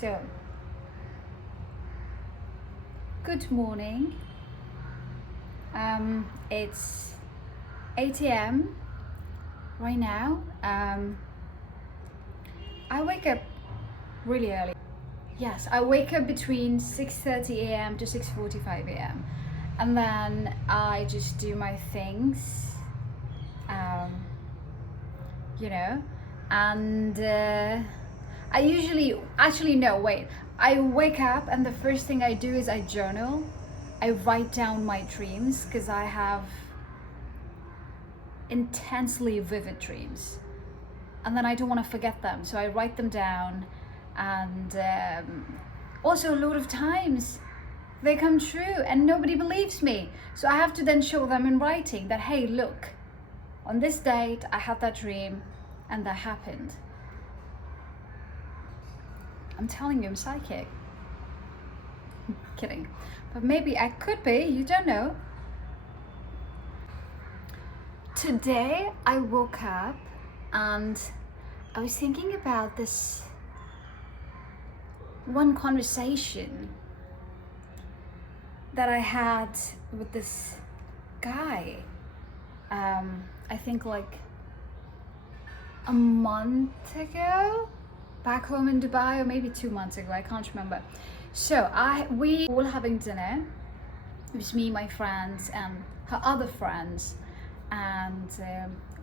So, good morning. It's 8 a.m. right now. I wake up really early. Yes, I wake up between 6:30 a.m. to 6:45 a.m. and then I just do my things, you know, and I usually, actually no, wait. I wake up and the first thing I do is I journal. I write down my dreams because I have intensely vivid dreams. And then I don't want to forget them, so I write them down. And also, a lot of times they come true and nobody believes me. So I have to then show them in writing that, hey, look, on this date I had that dream and that happened. I'm telling you, I'm psychic. I'm kidding. But maybe I could be, you don't know. Today I woke up and I was thinking about this one conversation that I had with this guy. I think like a month ago, back home in Dubai, or maybe 2 months ago, I can't remember. So we were having dinner. It was me, my friends, and her other friends, and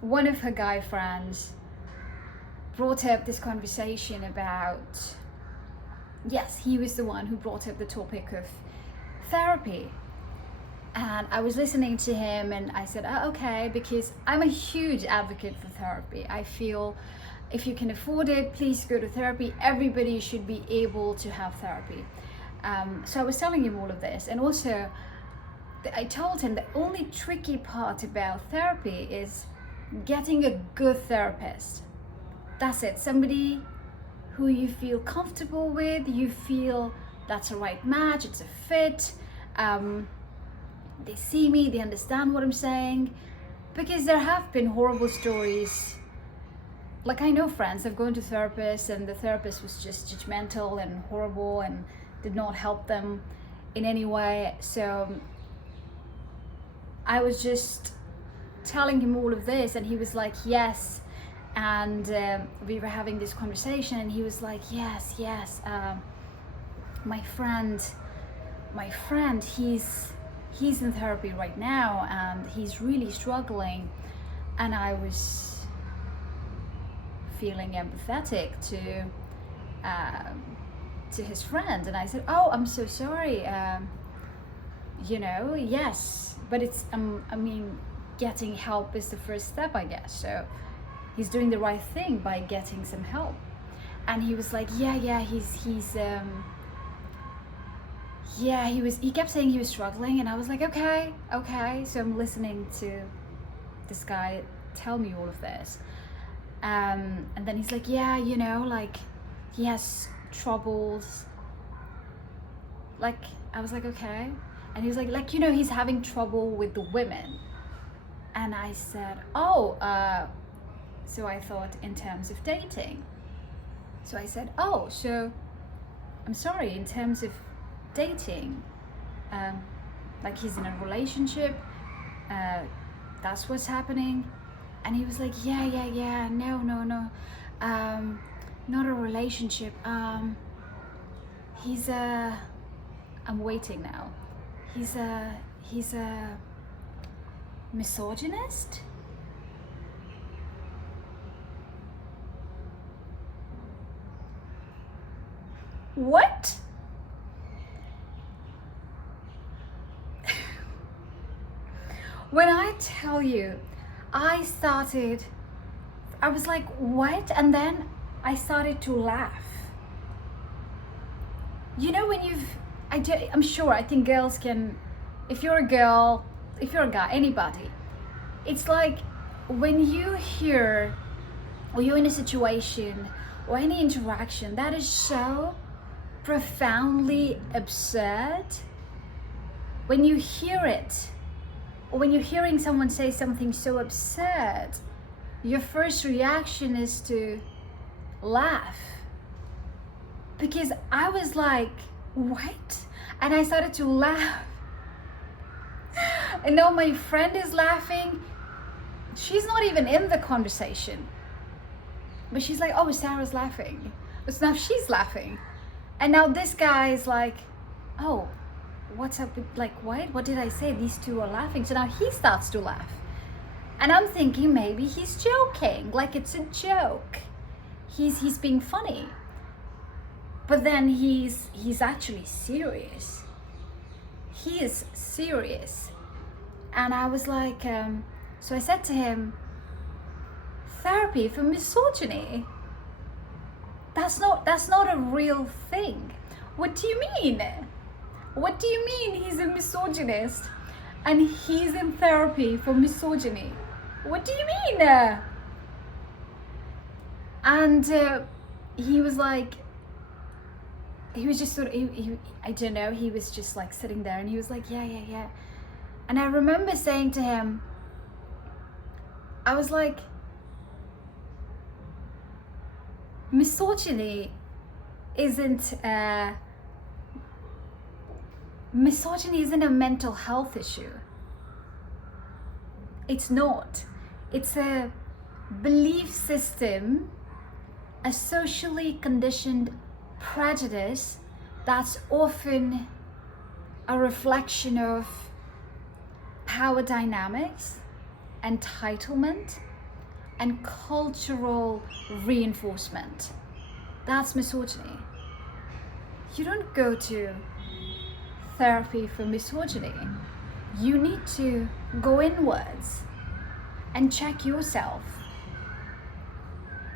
one of her guy friends brought up this conversation about, yes, he was the one who brought up the topic of therapy. And I was listening to him and I said, oh, okay, because I'm a huge advocate for therapy. I feel if you can afford it, please go to therapy. Everybody should be able to have therapy. So I was telling him all of this. And also, I told him the only tricky part about therapy is getting a good therapist. That's it. Somebody who you feel comfortable with, you feel that's a right match, it's a fit. They see me, they understand what I'm saying. Because there have been horrible stories. Like, I know friends have gone to therapists and the therapist was just judgmental and horrible and did not help them in any way. So I was just telling him all of this and he was like, yes. And we were having this conversation and he was like, yes, my friend, he's in therapy right now and he's really struggling. And I was feeling empathetic to his friend, and I said, oh, I'm so sorry, yes, but it's getting help is the first step, I guess. So he's doing the right thing by getting some help. And he was like, he kept saying he was struggling, and I was like, okay. So I'm listening to this guy tell me all of this. And then he's like, like he has troubles. Like, I was like, okay. And he was like, he's having trouble with the women. And I said, oh, so I thought in terms of dating. So I said, oh, so I'm sorry, in terms of dating, like he's in a relationship, that's what's happening. And he was like, yeah, no, not a relationship. I'm waiting now. He's a misogynist. What? When I tell you, I was like, what? And then I started to laugh. You know, when I'm sure, I think girls can, if you're a girl, if you're a guy, anybody, it's like when you hear, or you're in a situation or any interaction that is so profoundly absurd, when you hear it, or when you're hearing someone say something so absurd, your first reaction is to laugh. because I was like, what? And I started to laugh. And now my friend is laughing. She's not even in the conversation. But she's like, oh, Sarah's laughing. So now she's laughing. And now this guy is like, oh, what's up? Like, what did I say? These two are laughing. So now he starts to laugh. And I'm thinking maybe he's joking, like it's a joke. He's being funny. But then he's actually serious. He is serious. And I was like, so I said to him, therapy for misogyny? That's not a real thing. What do you mean? What do you mean he's a misogynist and he's in therapy for misogyny? What do you mean? And he was like, he was just sort of, I don't know, he was just like sitting there and he was like, yeah. And I remember saying to him, I was like, misogyny isn't a mental health issue. It's not. It's a belief system, a socially conditioned prejudice that's often a reflection of power dynamics, entitlement, and cultural reinforcement. That's misogyny. You don't go to therapy for misogyny. You need to go inwards and check yourself.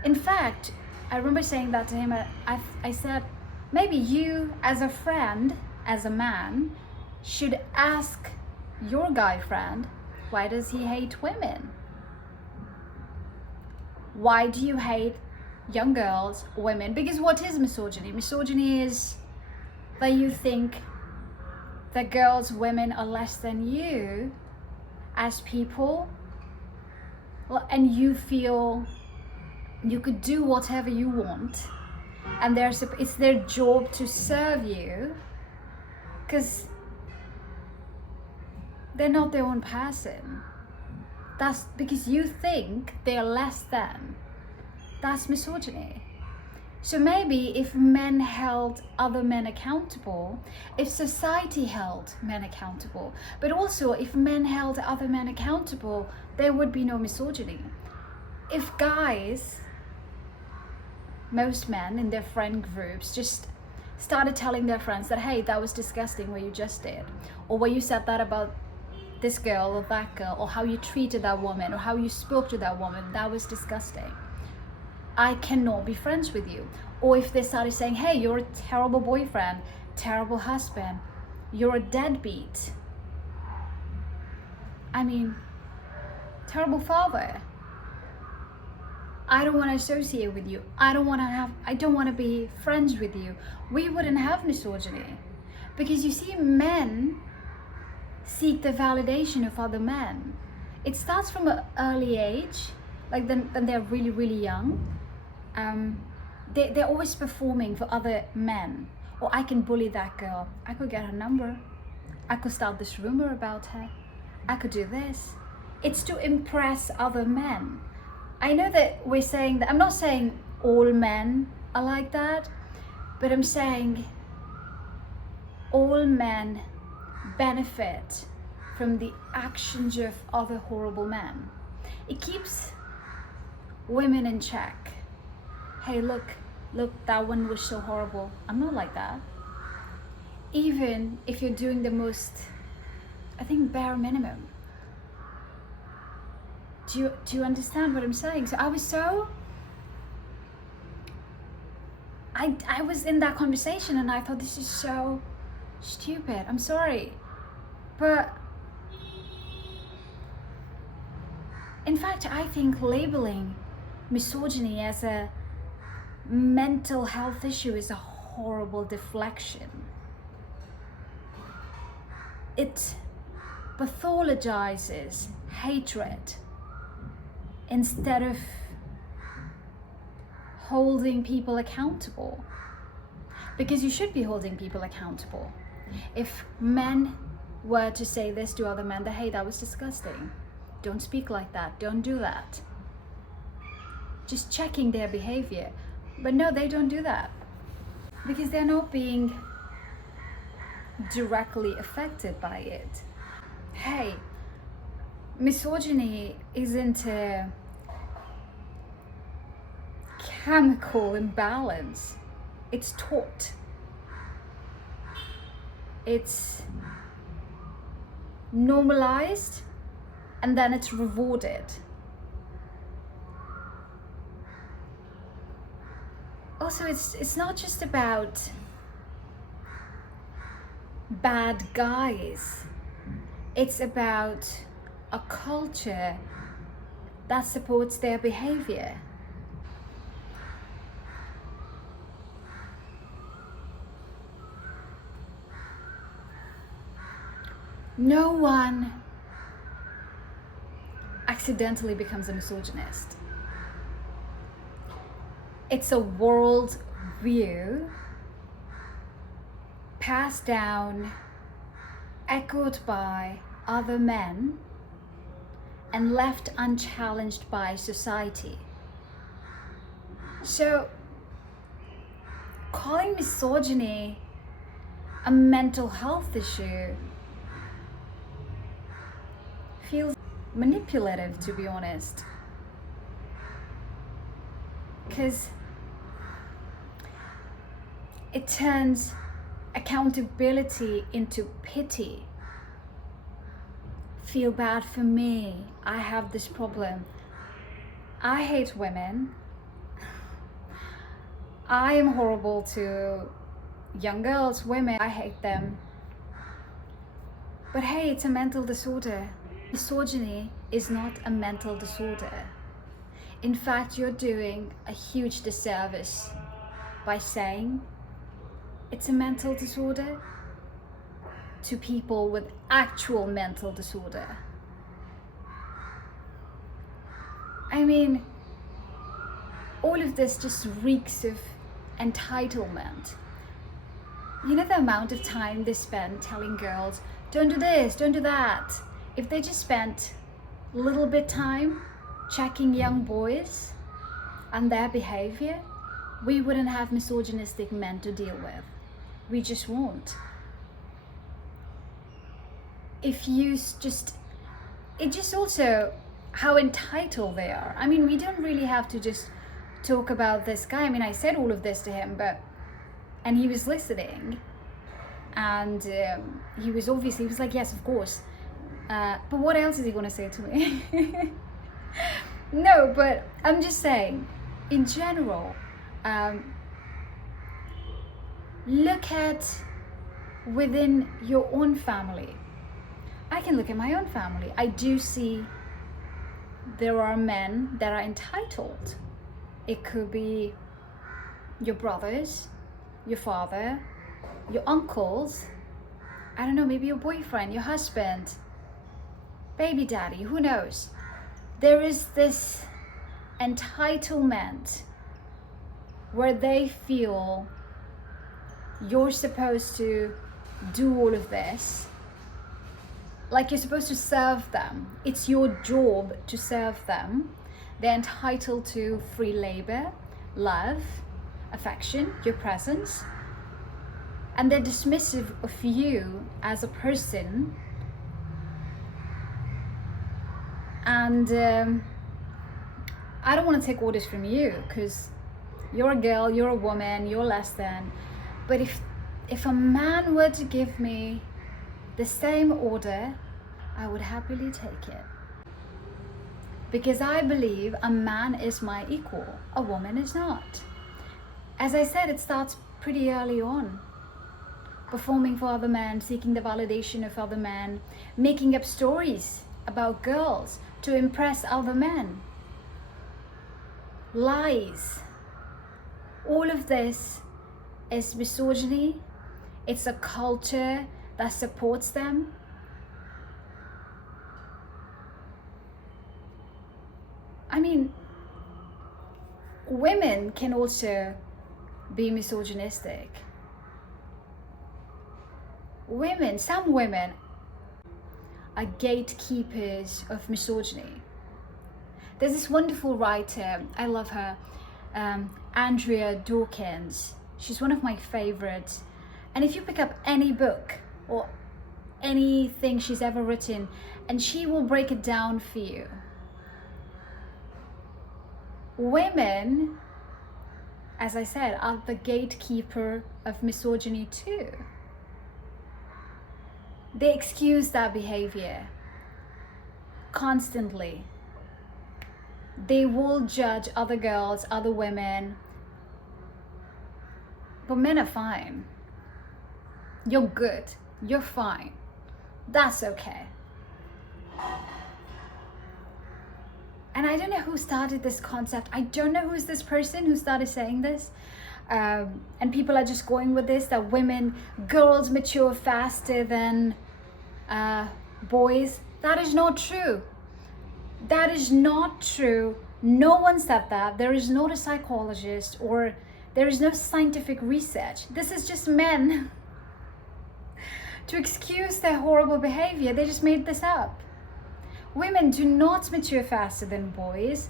In fact, I remember saying that to him. I said, maybe you as a friend, as a man, should ask your guy friend, why does he hate women? Why do you hate young girls, women? Because what is misogyny? Misogyny is that you think that girls, women are less than you as people, and you feel you could do whatever you want, and it's their job to serve you because they're not their own person. That's because you think they're less than. That's misogyny. So maybe if men held other men accountable, if society held men accountable, but also if men held other men accountable, there would be no misogyny. If guys, most men in their friend groups just started telling their friends that, hey, that was disgusting what you just did, or what you said that about this girl or that girl, or how you treated that woman, or how you spoke to that woman, that was disgusting. I cannot be friends with you. Or if they started saying, hey, you're a terrible boyfriend, terrible husband, you're a deadbeat. I mean, terrible father. I don't want to associate with you. I don't want to be friends with you. We wouldn't have misogyny. Because you see, men seek the validation of other men. It starts from an early age, like when they're really, really young. They're always performing for other men. Or I can bully that girl. I could get her number. I could start this rumor about her. I could do this. It's to impress other men. I know that we're saying that, I'm not saying all men are like that, but I'm saying all men benefit from the actions of other horrible men. It keeps women in check. Hey, look, that one was so horrible. I'm not like that. Even if you're doing the most, I think, bare minimum. Do you understand what I'm saying? So I was in that conversation and I thought, this is so stupid. I'm sorry. But in fact, I think labeling misogyny as a mental health issue is a horrible deflection. It pathologizes hatred instead of holding people accountable. Because you should be holding people accountable. If men were to say this to other men, that, hey, that was disgusting, don't speak like that, don't do that. Just checking their behavior. But no, they don't do that. Because they're not being directly affected by it. Hey, misogyny isn't a chemical imbalance. It's taught. It's normalized, and then it's rewarded. Also, it's not just about bad guys. It's about a culture that supports their behavior. No one accidentally becomes a misogynist. It's a world view passed down, echoed by other men, and left unchallenged by society. So, calling misogyny a mental health issue feels manipulative, to be honest. Because it turns accountability into pity. Feel bad for me, I have this problem. I hate women. I am horrible to young girls, women, I hate them. But hey, it's a mental disorder. Misogyny is not a mental disorder. In fact, you're doing a huge disservice by saying it's a mental disorder to people with actual mental disorder. I mean, all of this just reeks of entitlement. You know the amount of time they spend telling girls, don't do this, don't do that. If they just spent a little bit time checking young boys and their behavior, we wouldn't have misogynistic men to deal with. We just won't. If you just, it just also how entitled they are. I mean, we don't really have to just talk about this guy. I mean, I said all of this to him, and he was listening, and he was like, yes, of course. But what else is he going to say to me? No, but I'm just saying, in general, look at within your own family. I can look at my own family. I do see there are men that are entitled. It could be your brothers, your father, your uncles, I don't know, maybe your boyfriend, your husband, baby daddy, who knows? There is this entitlement where they feel you're supposed to do all of this, like you're supposed to serve them. It's your job to serve them. They're entitled to free labor, love, affection, your presence, and they're dismissive of you as a person. And I don't want to take orders from you, because you're a girl, you're a woman, you're less than. But if a man were to give me the same order, I would happily take it. Because I believe a man is my equal, a woman is not. As I said, it starts pretty early on. Performing for other men, seeking the validation of other men, making up stories about girls to impress other men. Lies. All of this is misogyny. It's a culture that supports them. I mean, women can also be misogynistic. some women are gatekeepers of misogyny. There's this wonderful writer, I love her, Andrea Dawkins. She's one of my favorites. And if you pick up any book or anything she's ever written, and she will break it down for you. Women, as I said, are the gatekeeper of misogyny too. They excuse that behavior constantly. They will judge other girls, other women. But men are fine. You're good. You're fine. That's okay. And I don't know who started this concept. I don't know who's this person who started saying this. And people are just going with this, that girls mature faster than boys. That is not true. That is not true. No one said that. There is not a psychologist or there is no scientific research. This is just men to excuse their horrible behavior. They just made this up. Women do not mature faster than boys.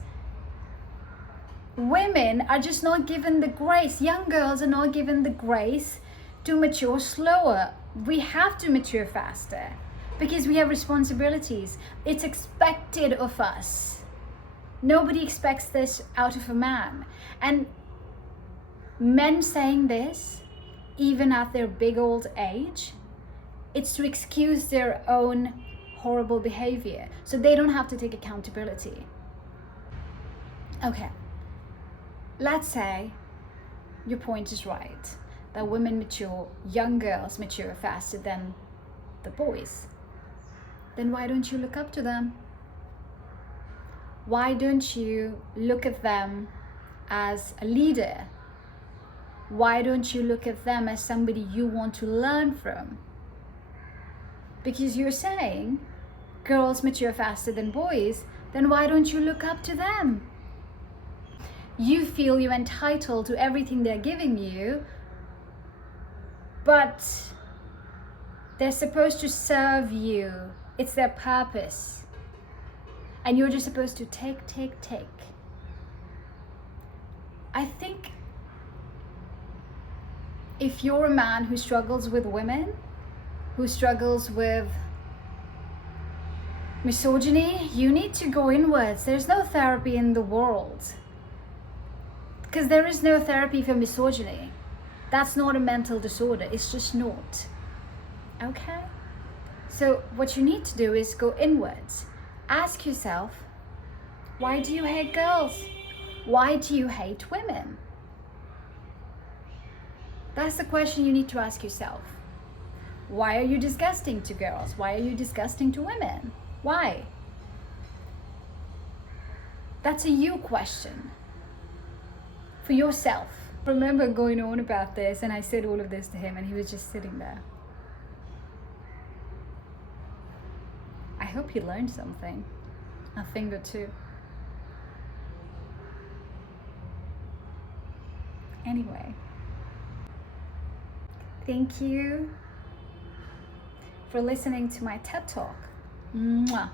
Women are just not given the grace. Young girls are not given the grace to mature slower. We have to mature faster because we have responsibilities. It's expected of us. Nobody expects this out of a man. And men saying this, even at their big old age, it's to excuse their own horrible behavior so they don't have to take accountability. Okay, let's say your point is right, that young girls mature faster than the boys. Then why don't you look up to them? Why don't you look at them as a leader? Why don't you look at them as somebody you want to learn from? Because you're saying girls mature faster than boys, then why don't you look up to them? You feel you're entitled to everything they're giving you, but they're supposed to serve you. It's their purpose. And you're just supposed to take. I think if you're a man who struggles with women, who struggles with misogyny, you need to go inwards. There's no therapy in the world. Because there is no therapy for misogyny. That's not a mental disorder. It's just not. Okay? So what you need to do is go inwards. Ask yourself, why do you hate girls? Why do you hate women? That's the question you need to ask yourself. Why are you disgusting to girls? Why are you disgusting to women? Why? That's a you question for yourself. I remember going on about this and I said all of this to him and he was just sitting there. I hope he learned something, a thing or two. Anyway, thank you for listening to my TED Talk. Mwah.